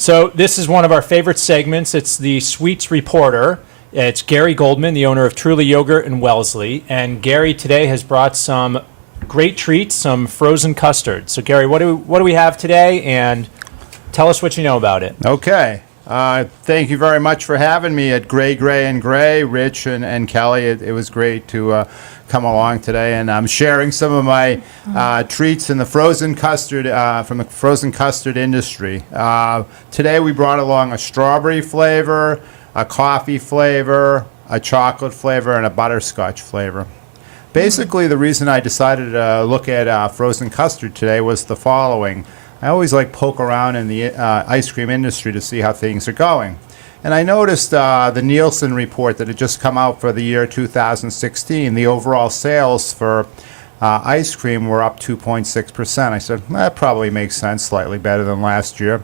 So this is one of our favorite segments. It's the Sweets Reporter. It's Gary Goldman, the owner of Truly Yogurt in Wellesley. And Gary today has brought some great treats, some frozen custard. So Gary, what do we have today? And tell us what you know about it. Okay. Thank you very much for having me at Gray, and Gray, Rich and Kelly. It was great to come along today, and I'm sharing some of my treats in the frozen custard from the frozen custard industry. Today we brought along a strawberry flavor, a coffee flavor, a chocolate flavor, and a butterscotch flavor. Basically, the reason I decided to look at frozen custard today was the following. I always poke around in the ice cream industry to see how things are going. And I noticed the Nielsen report that had just come out for the year 2016. The overall sales for ice cream were up 2.6%. I said, that probably makes sense, slightly better than last year.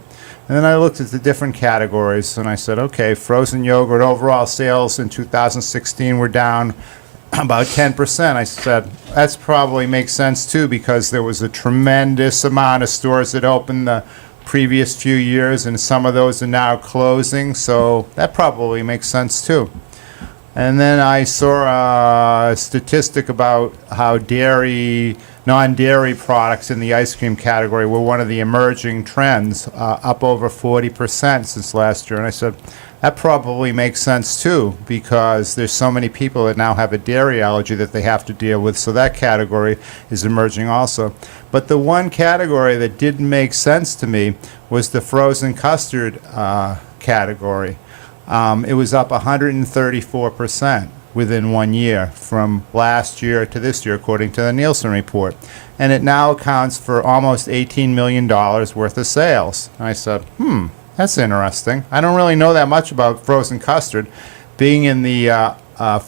And then I looked at the different categories, and I said, okay, frozen yogurt overall sales in 2016 were down about 10%. I said, that's probably makes sense too, because there was a tremendous amount of stores that opened the previous few years, and some of those are now closing, so that probably makes sense too. And then I saw a statistic about how non-dairy products in the ice cream category were one of the emerging trends, up over 40% since last year. And I said, that probably makes sense too, because there's so many people that now have a dairy allergy that they have to deal with, so that category is emerging also. But the one category that didn't make sense to me was the frozen custard category. It was up 134% within 1 year, from last year to this year, according to the Nielsen report. And it now accounts for almost $18 million worth of sales. And I said, that's interesting. I don't really know that much about frozen custard. Being in the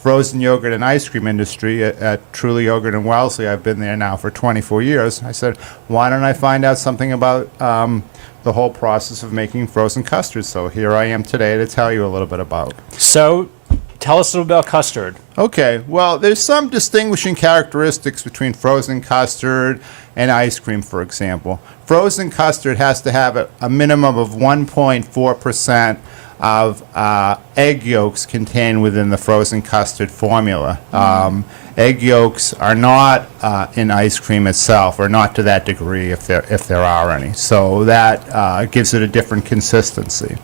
frozen yogurt and ice cream industry at Truly Yogurt in Wellesley, I've been there now for 24 years. I said, why don't I find out something about the whole process of making frozen custard? So here I am today to tell you a little bit about. So tell us a little about custard. Okay, well, there's some distinguishing characteristics between frozen custard and ice cream, for example. Frozen custard has to have a minimum of 1.4% of egg yolks contained within the frozen custard formula. Egg yolks are not in ice cream itself, or not to that degree if there are any. So that gives it a different consistency.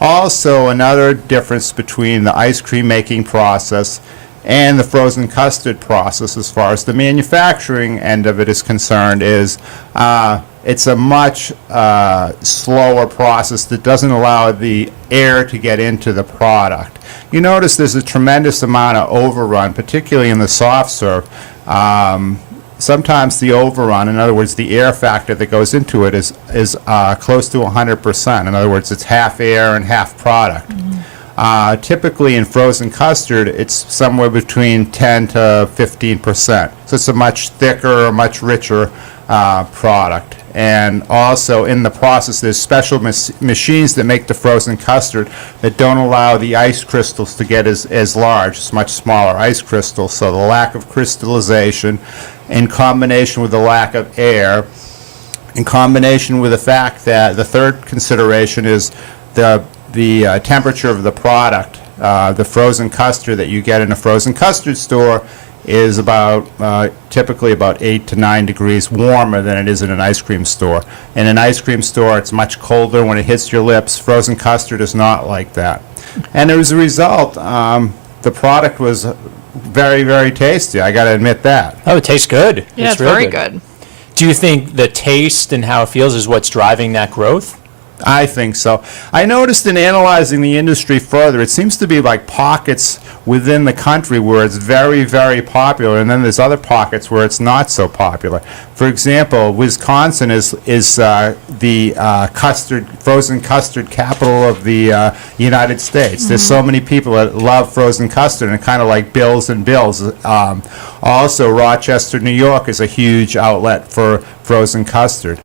Also, another difference between the ice cream making process and the frozen custard process, as far as the manufacturing end of it is concerned, is it's a much slower process that doesn't allow the air to get into the product. You notice there's a tremendous amount of overrun, particularly in the soft serve. Sometimes the overrun, in other words, the air factor that goes into it, is close to 100%. In other words, it's half air and half product. Typically in frozen custard, it's somewhere between 10 to 15%. So it's a much thicker, much richer product. And also in the process, there's special machines that make the frozen custard that don't allow the ice crystals to get as large. It's much smaller ice crystals. So the lack of crystallization, in combination with the lack of air, in combination with the fact that the third consideration is the temperature of the product. The frozen custard that you get in a frozen custard store is typically about 8 to 9 degrees warmer than it is in an ice cream store. In an ice cream store, it's much colder when it hits your lips. Frozen custard is not like that. And as a result, the product was very, very tasty. I got to admit that. Oh, it tastes good. Yeah, it's very good. Do you think the taste and how it feels is what's driving that growth? I think so. I noticed in analyzing the industry further, it seems to be like pockets within the country where it's very, very popular, and then there's other pockets where it's not so popular. For example, Wisconsin is the frozen custard capital of the United States. There's so many people that love frozen custard, and kind of like Bills and Bills. Also, Rochester, New York is a huge outlet for frozen custard.